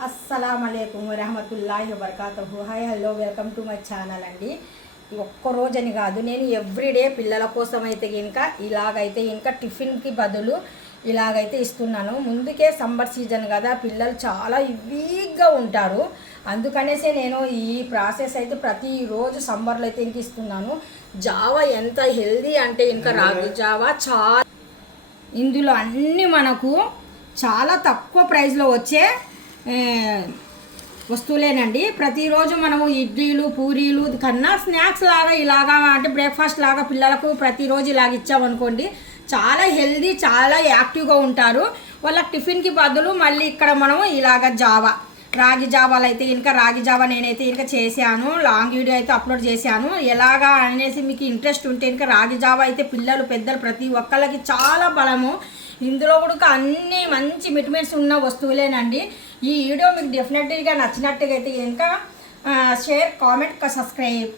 అస్సలాముఅలైకుం వరహమతుల్లాహి వబర్కాతుహు. Hi hello welcome to my channel అండి. ఒక్కరోజని కాదు, నేను ఎవ్రీడే పిల్లల కోసం అయితే ఇంకా ఇలాగైతే ఇంకా టిఫిన్కి బదులు ఇలాగైతే ఇస్తున్నాను. ముందుకే సమ్మర్ సీజన్ కదా, పిల్లలు చాలా వీక్గా ఉంటారు. అందుకనేసే నేను ఈ ప్రాసెస్ అయితే ప్రతిరోజు సమ్మర్లో అయితే ఇంక ఇస్తున్నాను. జావా ఎంత హెల్దీ అంటే ఇంకా రాగి జావా చాలా, ఇందులో అన్నీ మనకు చాలా తక్కువ ప్రైస్లో వచ్చే వస్తువులేనండి. ప్రతిరోజు మనము ఇడ్లీలు పూరీలు కన్నా స్నాక్స్ లాగా ఇలాగా అంటే బ్రేక్ఫాస్ట్ లాగా పిల్లలకు ప్రతిరోజు ఇలాగ ఇచ్చామనుకోండి, చాలా హెల్దీ చాలా యాక్టివ్గా ఉంటారు. వాళ్ళ టిఫిన్కి బదులు మళ్ళీ ఇక్కడ మనము ఇలాగ జావా రాగి జావాలు అయితే ఇంకా రాగి జావా నేనైతే ఇంకా చేశాను, లాంగ్ వీడియో అయితే అప్లోడ్ చేశాను. ఎలాగా అనేసి మీకు ఇంట్రెస్ట్ ఉంటే ఇంకా రాగి జావా అయితే పిల్లలు పెద్దలు ప్రతి ఒక్కళ్ళకి చాలా బలము. ఇందులో కూడా అన్ని మంచి విటమిన్స్ ఉన్న వస్తువులేనండి. ఈ వీడియో మీకు డెఫినెట్గా నచ్చినట్టుగా అయితే ఇంకా షేర్, కామెంట్, సబ్స్క్రైబ్.